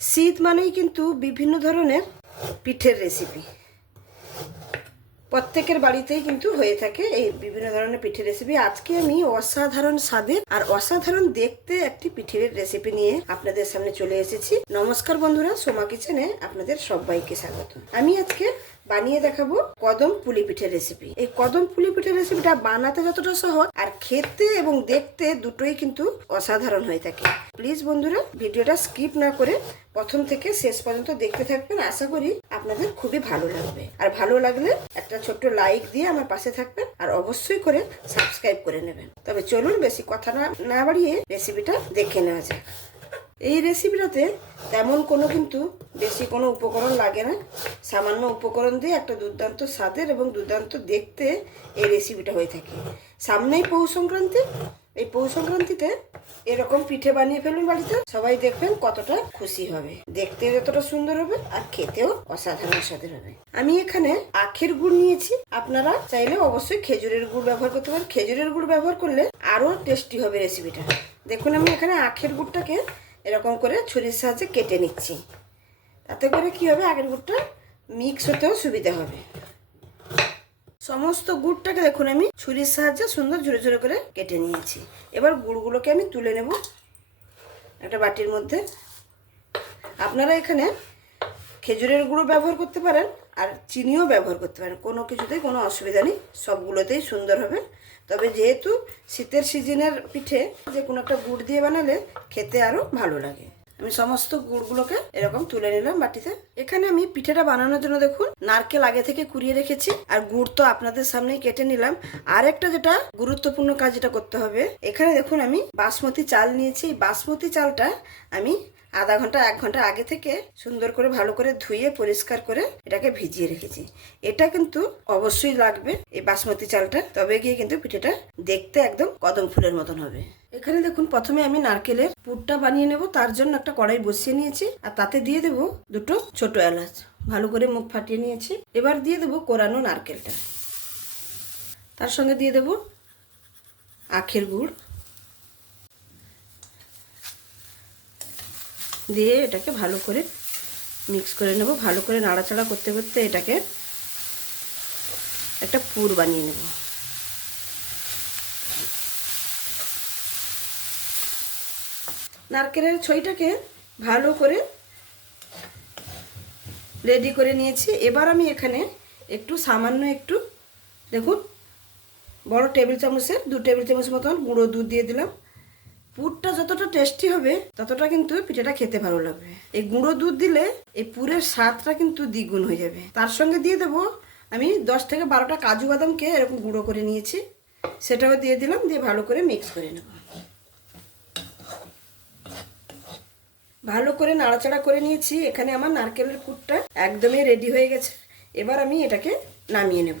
শীত মানেই কিন্তু বিভিন্ন ধরনের পিঠের রেসিপি প্রত্যেকের বাড়িতেই কিন্তু হয়ে থাকে এই বিভিন্ন ধরনের পিঠের রেসিপি। আজকে আমি অসাধারণ স্বাদের আর অসাধারণ দেখতে একটি পিঠের রেসিপি নিয়ে আপনাদের সামনে চলে এসেছি। নমস্কার বন্ধুরা, সোমা কিচেনে আপনাদের সবাইকে স্বাগত। আমি আজকে বানিয়ে দেখাবো কদম পুলি পিঠের রেসিপি। এই কদম পুলি পিঠের রেসিপিটা বানাতে যতটা সহজ আর খেতে এবং দেখতে দুটোই কিন্তু অসাধারণ হয়ে থাকে। প্লিজ বন্ধুরা, ভিডিওটা স্কিপ না করে প্রথম থেকে শেষ পর্যন্ত দেখতে থাকবেন। আশা করি আপনাদের খুবই ভালো লাগবে। আর ভালো লাগলে একটা ছোট্ট লাইক দিয়ে আমার পাশে থাকবেন আর অবশ্যই করে সাবস্ক্রাইব করে নেবেন। তবে চলুন বেশি কথা না বাড়িয়ে রেসিপিটা দেখে নেওয়া যাক। এই রেসিপিটাতে তেমন কিন্তু বেশি কোনো উপকরণ লাগে না। সামান্য উপকরণ দিয়ে একটা দুর্দান্ত স্বাদের এবং দুর্দান্ত দেখতে এই রেসিপিটা হয়ে থাকে। সামনেই পৌষ সংক্রান্তি। এই পৌষ সংক্রান্তিতে এরকম পিঠে বানিয়ে ফেলুন বাড়িতে, সবাই দেখবেন কতটা খুশি হবে, দেখতে যতটা সুন্দর হবে আর খেতেও অসাধারণ স্বাদের হবে। আমি এখানে আখের গুড় নিয়েছি, আপনারা চাইলে অবশ্যই খেজুরের গুড় ব্যবহার করতে পারেন। খেজুরের গুড় ব্যবহার করলে আরো টেস্টি হবে রেসিপিটা। দেখুন আমি এখানে আখের গুড়টাকে এরকম করে ছুরির সাহায্যে কেটে নিচ্ছি। তাতে করে কি হবে, আগের গুড়টা মিক্স হতেও সুবিধা হবে। সমস্ত গুড়টাকে দেখুন আমি ছুরির সাহায্যে সুন্দর ঝুড়ে ঝুড়ে করে কেটে নিয়েছি। এবার গুড়গুলোকে আমি তুলে নেব একটা বাটির মধ্যে। আপনারা এখানে খেজুরের গুঁড়ো ব্যবহার করতে পারেন আর চিনিও ব্যবহার করতে পারেন, কোনো কিছুতেই কোনো অসুবিধা নেই, সবগুলোতেই সুন্দর হবে। তবে যেহেতু শীতের সিজনের পিঠে যে কোনো একটা গুড় দিয়ে বানালে খেতে আরও ভালো লাগে। আমি সমস্ত গুড়গুলোকে এরকম তুলে নিলাম বাটিতে। এখানে আমি পিঠেটা বানানোর জন্য দেখুন নারকেল আগে থেকে কুড়িয়ে রেখেছি আর গুড় তো আপনাদের সামনেই কেটে নিলাম। আর একটা যেটা গুরুত্বপূর্ণ কাজ যেটা করতে হবে, এখানে দেখুন আমি বাসমতি চাল নিয়েছি। এই বাসমতি চালটা আমি আধা ঘন্টা 1 ঘন্টা আগে থেকে সুন্দর করে ভালো করে ধুয়ে পরিষ্কার করে এটাকে ভিজিয়ে রেখেছি। এটা কিন্তু অবশ্যই লাগবে এই বাসমতি চালটা, তবে গিয়ে কিন্তু পিঠেটা দেখতে একদম কদম ফুলের মতন হবে। এখানে দেখুন প্রথমে আমি নারকেলের পুরটা বানিয়ে নেব। তার জন্য একটা কড়াই বসিয়ে নিয়েছি আর তাতে দিয়ে দেব 2টো ছোট এলাচ, ভালো করে মুখ ফাটিয়ে নিয়েছি। এবার দিয়ে দেব কোরানো নারকেলটা, তার সঙ্গে দিয়ে দেব আখের গুড়, দিয়ে এটাকে ভালো করে মিক্স করে নেব। ভালো করে নাড়াচাড়া করতে করতে এটাকে একটা পুর বানিয়ে নেব। নারকেলের ছইটাকে ভালো করে রেডি করে নিয়েছি। এবার আমি এখানে সামান্য একটু দেখুন বড় টেবিল চামচের 2 টেবিল চামচ মতন গুঁড়ো দুধ দিয়ে দিলাম। পুরটা যতটা টেস্টি হবে ততটা কিন্তু পিঠেটা খেতে ভালো লাগবে। এই গুঁড়ো দুধ দিলে এই পুরের স্বাদটা কিন্তু দ্বিগুণ হয়ে যাবে। তার সঙ্গে দিয়ে দেবো আমি 10 থেকে 12টা কাজু বাদামকে এরকম গুঁড়ো করে নিয়েছি, সেটাও দিয়ে দিলাম। দিয়ে ভালো করে মিক্স করে নেব। ভালো করে নাড়াচাড়া করে নিয়েছি। এখানে আমার নারকেলের পুরটা একদমই রেডি হয়ে গেছে। এবার আমি এটাকে নামিয়ে নেব।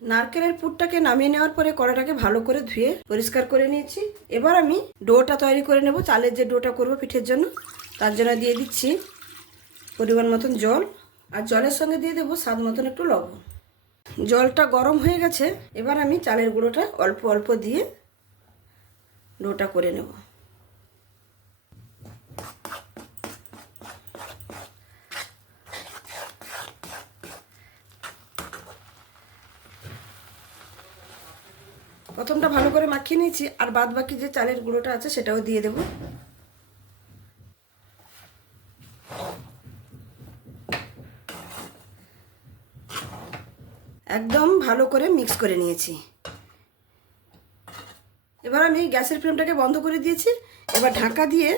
নারকেলের পুরটাকে নামিয়ে নেওয়ার পরে কড়াটাকে ভালো করে ধুয়ে পরিষ্কার করে নিয়েছি। এবার আমি ডোটা তৈরি করে নেব। চালের যে ডোটা করব পিঠের জন্য, তার জন্য দিয়ে দিচ্ছি পরিমাণ মতন জল আর জলের সঙ্গে দিয়ে দেবো স্বাদ মতন একটু লবণ। জলটা গরম হয়ে গেছে। এবার আমি চালের গুঁড়োটা অল্প অল্প দিয়ে ডোটা করে নেব। প্রথমটা ভালো করে মাখিয়ে নিয়েছি আর বাদ বাকি যে চালের গুঁড়োটা আছে সেটাও দিয়ে দেব। একদম ভালো করে মিক্স করে নিয়েছি। এবার আমি গ্যাসের ফ্লেমটাকে বন্ধ করে দিয়েছি। এবার ঢাকা দিয়ে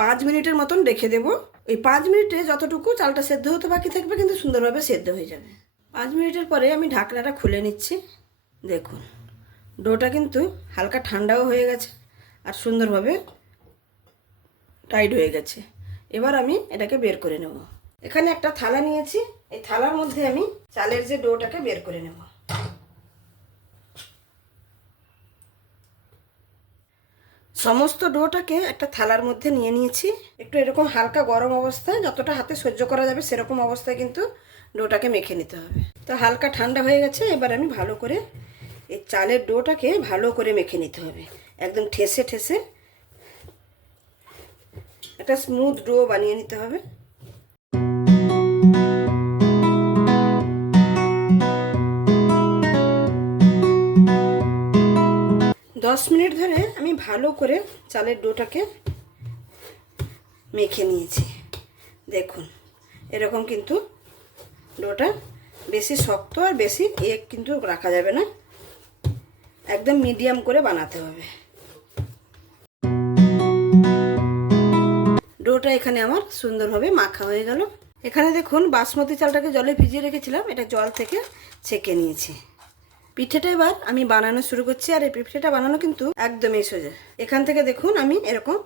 5 মিনিটের মতন রেখে দেব। এই 5 মিনিটে যতটুকু চালটা সেদ্ধ হতে বাকি থাকবে কিন্তু সুন্দরভাবে সেদ্ধ হয়ে যাবে। 5 মিনিটের পরে আমি ঢাকনাটা খুলে নিচ্ছি। দেখুন ডোটা কিন্তু হালকা ঠান্ডাও হয়ে গেছে আর সুন্দরভাবে টাইট হয়ে গেছে। এবার আমি এটাকে বের করে নেব। এখানে একটা থালা নিয়েছি, এই থালার মধ্যে আমি চালের যে ডোটাকে বের করে নেব। সমস্ত ডোটাকে একটা থালার মধ্যে নিয়ে নিয়েছি। একটু এরকম হালকা গরম অবস্থায়, যতটা হাতে সহ্য করা যাবে সেরকম অবস্থায় কিন্তু ডোটাকে মেখে নিতে হবে। তো হালকা ঠান্ডা হয়ে গেছে। এবার আমি ভালো করে এই চালের ডোটাকে ভালো করে মেখে নিতে হবে, একদম ঠেসে ঠেসে একটা স্মুথ ডো বানিয়ে নিতে হবে। 10 মিনিট ধরে আমি ভালো করে চালের ডোটাকে মেখে নিয়েছি। দেখুন এরকম কিন্তু ডোটা বেশি শক্ত আর বেশি কিন্তু রাখা যাবে না, একদম মিডিয়াম করে বানাতে হবে। ডোটা এখানে আমার সুন্দরভাবে মাখা হয়ে গেল। এখানে দেখুন বাসমতি চালটাকে জলে ভিজিয়ে রেখেছিলাম, এটা জল থেকে ছেঁকে নিয়েছি। পিঠেটা এবার আমি বানানো শুরু করছি। আর এই পিঠেটা বানানো কিন্তু একদমই সোজা। এখান থেকে দেখুন আমি এরকম,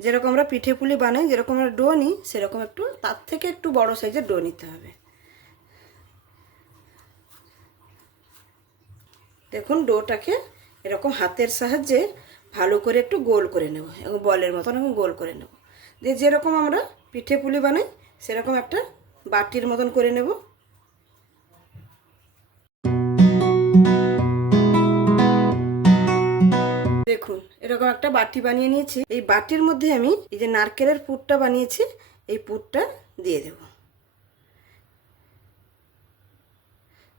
যেরকম আমরা পিঠে পুলি বানাই, যেরকম আমরা ডো নিই সেরকম একটু তার থেকে একটু বড় সাইজের ডো নিতে হবে। দেখুন ডোটাকে এরকম হাতের সাহায্যে ভালো করে একটু গোল করে নেব, এবং বলের মতন এরকম গোল করে নেব। দিয়ে যেরকম আমরা পিঠে পুলি বানাই সেরকম একটা বাটির মতন করে নেব। দেখুন এরকম একটা বাটি বানিয়ে নিয়েছি। এই বাটির মধ্যে আমি এই যে নারকেলের পুরটা বানিয়েছি এই পুরটা দিয়ে দেব।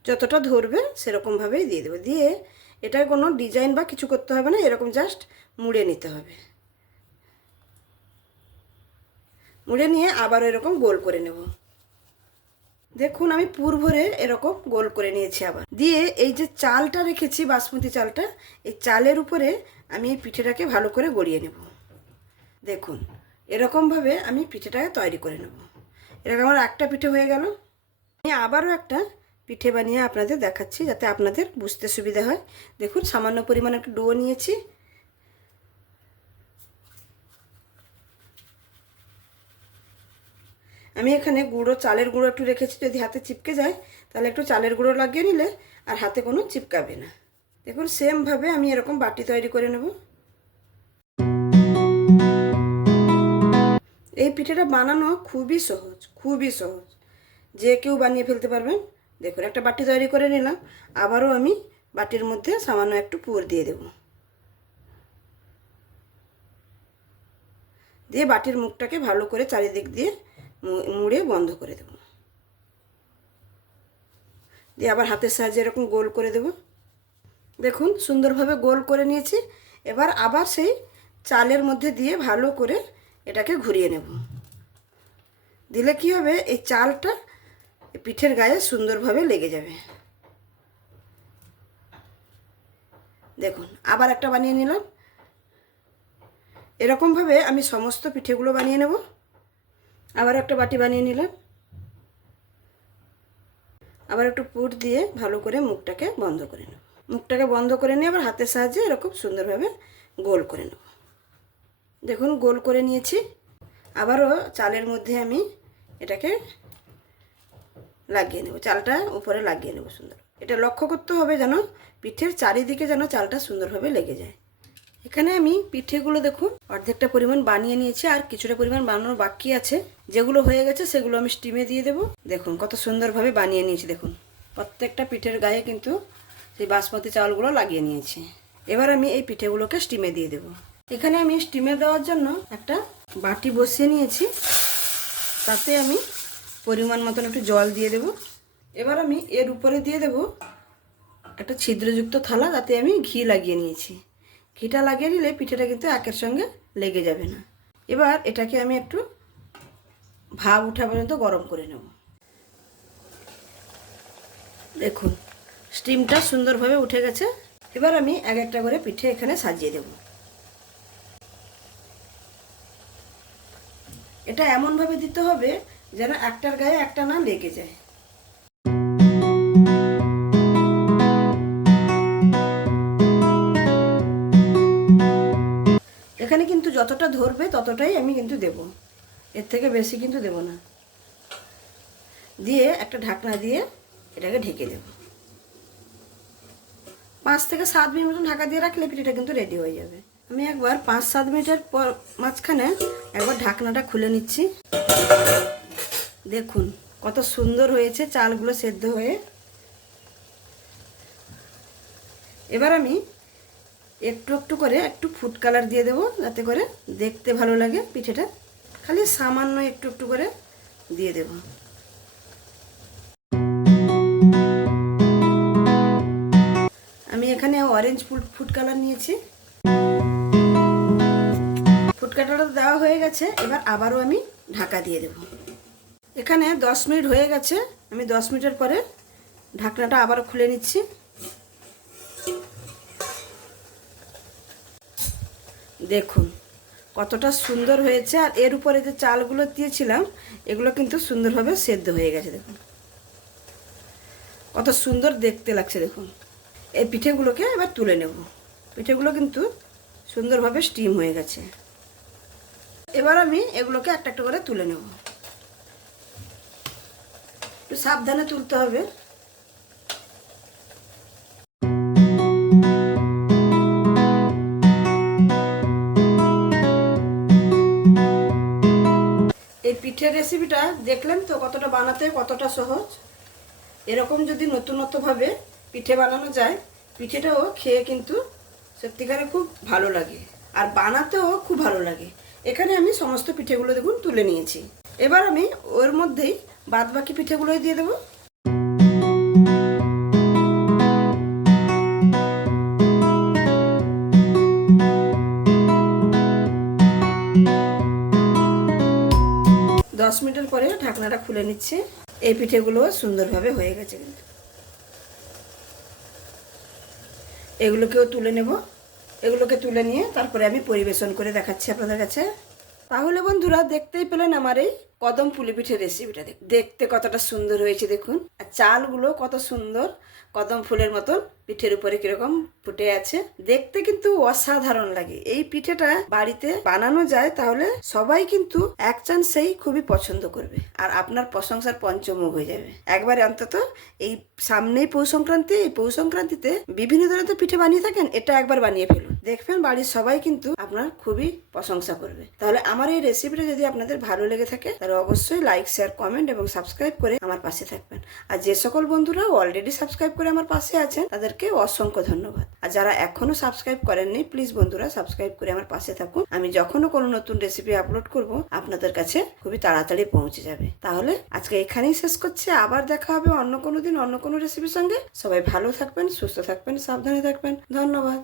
যতটা ধরবে সেরকমভাবেই দিয়ে দেবো। দিয়ে এটায় কোনো ডিজাইন বা কিছু করতে হবে না, এরকম জাস্ট মুড়ে নিতে হবে। মুড়ে নিয়ে আবার এরকম গোল করে নেব। দেখুন আমি পুর ভরে এরকম গোল করে নিয়েছি। আবার দিয়ে এই যে চালটা রেখেছি বাসমতি চালটা, এই চালের উপরে আমি এই পিঠেটাকে ভালো করে গড়িয়ে নেব। দেখুন এরকমভাবে আমি পিঠেটাকে তৈরি করে নেব। এরকম আমার একটা পিঠে হয়ে গেল। আমি আবারও একটা পিঠে বানিয়ে আপনাদের দেখাচ্ছি যাতে আপনাদের বুঝতে সুবিধা হয়। দেখুন সামান্য পরিমাণে একটা ডো নিয়েছি। আমি এখানে গুঁড়ো, চালের গুঁড়ো একটু রেখেছি, যদি হাতে চিপকে যায় তাহলে একটু চালের গুঁড়ো লাগিয়ে নিলে আর হাতে কোনো চিপকাবে না। দেখুন সেমভাবে আমি এরকম বাটি তৈরি করে নেব। এই পিঠেটা বানানো খুবই সহজ, খুবই সহজ, যে কেউ বানিয়ে ফেলতে পারবেন। দেখুন একটা বাটি তৈরি করে নিলাম। আবারও আমি বাটির মধ্যে সামান্য একটু পুর দিয়ে দেব। দিয়ে বাটির মুখটাকে ভালো করে চারিদিক দিয়ে মুড়ে বন্ধ করে দেব। দিয়ে আবার হাতের সাহায্যে এরকম গোল করে দেব। দেখুন সুন্দরভাবে গোল করে নিয়েছি। এবার আবার সেই চালের মধ্যে দিয়ে ভালো করে এটাকে ঘুরিয়ে নেব। দিলে কি হবে, এই চালটা পিঠের গায়ে সুন্দরভাবে লেগে যাবে। দেখুন আবার একটা বানিয়ে নিলাম। এরকমভাবে আমি সমস্ত পিঠেগুলো বানিয়ে নেব। আবার একটা বাটি বানিয়ে নিলাম। আবার একটু পুর দিয়ে ভালো করে মুখটাকে বন্ধ করে নেব। মুখটাকে বন্ধ করে নিয়ে আবার হাতের সাহায্যে এরকম সুন্দরভাবে গোল করে নেব। দেখুন গোল করে নিয়েছি। আবারও চালের মধ্যে আমি এটাকে লাগিয়ে নেব, চালটা উপরে লাগিয়ে নেব সুন্দর। এটা লক্ষ্য করতে হবে যেন পিঠের চারিদিকে যেন চালটা সুন্দরভাবে লেগে যায়। এখানে আমি পিঠেগুলো দেখুন অর্ধেকটা পরিমাণ বানিয়ে নিয়েছি, আর কিছুটা পরিমাণ বানানোর বাকি আছে। যেগুলো হয়ে গেছে সেগুলো আমি স্টিমে দিয়ে দেবো। দেখুন কত সুন্দরভাবে বানিয়ে নিয়েছি। দেখুন প্রত্যেকটা পিঠের গায়ে কিন্তু সেই বাসমতি চালগুলো লাগিয়ে নিয়েছি। এবার আমি এই পিঠেগুলোকে স্টিমে দিয়ে দেবো। এখানে আমি স্টিমে দেওয়ার জন্য একটা বাটি বসিয়ে নিয়েছি, তাতে আমি পরিমাণ মতন একটু জল দিয়ে দেব। এবার আমি এর উপরে দিয়ে দেব একটা ছিদ্রযুক্ত থালা, তাতে আমি ঘি লাগিয়ে নিয়েছি। ঘিটা লাগিয়ে নিলে পিঠেটা কিন্তু একের সঙ্গে লেগে যাবে না। এবার এটাকে আমি একটু ভাপ ওঠা পর্যন্ত গরম করে নেব। দেখুন স্টিমটা সুন্দরভাবে উঠে গেছে। এবার আমি এক একটা করে পিঠে এখানে সাজিয়ে দেব। এটা এমনভাবে দিতে হবে যেন একটার গায়ে একটা না লেগে যায়। এখানে কিন্তু যতটা ধরবে ততটাই আমি কিন্তু দেব, এর থেকে বেশি কিন্তু দেব না। দিয়ে একটা ঢাকনা দিয়ে এটাকে ঢেকে দেব। 5 থেকে 7 মিনিট মতন ঢাকা দিয়ে রাখলে পিঠেটা কিন্তু রেডি হয়ে যাবে। আমি একবার 5-7 মিনিটের পর মাঝখানে একবার ঢাকনাটা খুলে নিচ্ছি। দেখুন কত সুন্দর হয়েছে চালগুলো সেদ্ধ হয়ে। এবার আমি একটু একটু করে একটু ফুড কালার দিয়ে দেবো, যাতে করে দেখতে ভালো লাগে পিঠেটা। খালি সামান্য একটু একটু করে দিয়ে দেব। আমি এখানে অরেঞ্জ ফুড কালার নিয়েছি। ফুড কালারটা দেওয়া হয়ে গেছে, এবার আবারও আমি ঢাকা দিয়ে দেব। এখানে 10 মিনিট হয়ে গেছে, আমি 10 মিনিটের পরে ঢাকনাটা আবার খুলে নিচ্ছি। দেখুন কতটা সুন্দর হয়েছে, আর এর উপরে যে চালগুলো দিয়েছিলাম এগুলো কিন্তু সুন্দরভাবে সেদ্ধ হয়ে গেছে। দেখুন কত সুন্দর দেখতে লাগছে। দেখুন এই পিঠেগুলোকে এবার তুলে নেব। পিঠেগুলো কিন্তু সুন্দরভাবে স্টিম হয়ে গেছে। এবার আমি এগুলোকে একটা একটা করে তুলে নেব। একটু সাবধানে তুলতে হবে। এই পিঠের রেসিপিটা দেখলেন তো কতটা বানাতে কতটা সহজ। এরকম যদি নতুনত্বভাবে পিঠে বানানো যায়, পিঠেটাও খেয়ে কিন্তু সত্যিকারে খুব ভালো লাগে, আর বানাতেও খুব ভালো লাগে। এখানে আমি সমস্ত পিঠেগুলো দেখুন তুলে নিয়েছি। এবার আমি ওর মধ্যেই বাদবাকি পিঠেগুলোই দিয়ে দেবো। দশ মিনিটের পরে ঢাকনাটা খুলে নিচ্ছে। এই পিঠেগুলো সুন্দরভাবে হয়ে গেছে কিন্তু। এগুলোকেও তুলে নেব। এগুলোকে তুলে নিয়ে তারপরে আমি পরিবেশন করে দেখাচ্ছি আপনাদের কাছে। তাহলে বন্ধুরা দেখতেই পেলেন আমার এই কদম পুলি পিঠের রেসিপিটা। দেখতে কতটা সুন্দর হয়েছে দেখুন, আর চালগুলো কত সুন্দর কদম ফুলের মতন পিঠের উপরে কিরকম ফুটে আছে। দেখতে কিন্তু অসাধারণ লাগে। এই পিঠেটা বাড়িতে বানানো যায় তাহলে সবাই কিন্তু এক চান্সেই খুবই পছন্দ করবে, আর আপনার প্রশংসার পঞ্চমুখ হয়ে যাবে। একবারে অন্তত এই সামনেই পৌষ সংক্রান্তি, এই পৌষ সংক্রান্তিতে বিভিন্ন ধরনের পিঠে বানিয়ে থাকেন, এটা একবার বানিয়ে ফেলুন, দেখবেন বাড়ির সবাই কিন্তু আপনার খুবই প্রশংসা করবে। তাহলে আমার এই রেসিপিটা যদি আপনাদের ভালো লেগে থাকে তাহলে অবশ্যই লাইক, শেয়ার, কমেন্ট এবং সাবস্ক্রাইব করে আমার পাশে থাকবেন। আর যে সকল বন্ধুরা অলরেডি সাবস্ক্রাইব করে আমার পাশে আছেন তাদেরকে অসংখ্য ধন্যবাদ। আর যারা এখনো সাবস্ক্রাইব করেননি প্লিজ বন্ধুরা সাবস্ক্রাইব করে আমার পাশে থাকুন। আমি যখনও কোনো নতুন রেসিপি আপলোড করব আপনাদের কাছে খুবই তাড়াতাড়ি পৌঁছে যাবে। তাহলে আজকে এখানেই শেষ করছি। আবার দেখা হবে অন্য কোনো দিন অন্য কোনো রেসিপির সঙ্গে। সবাই ভালো থাকবেন, সুস্থ থাকবেন, সাবধানে থাকবেন। ধন্যবাদ।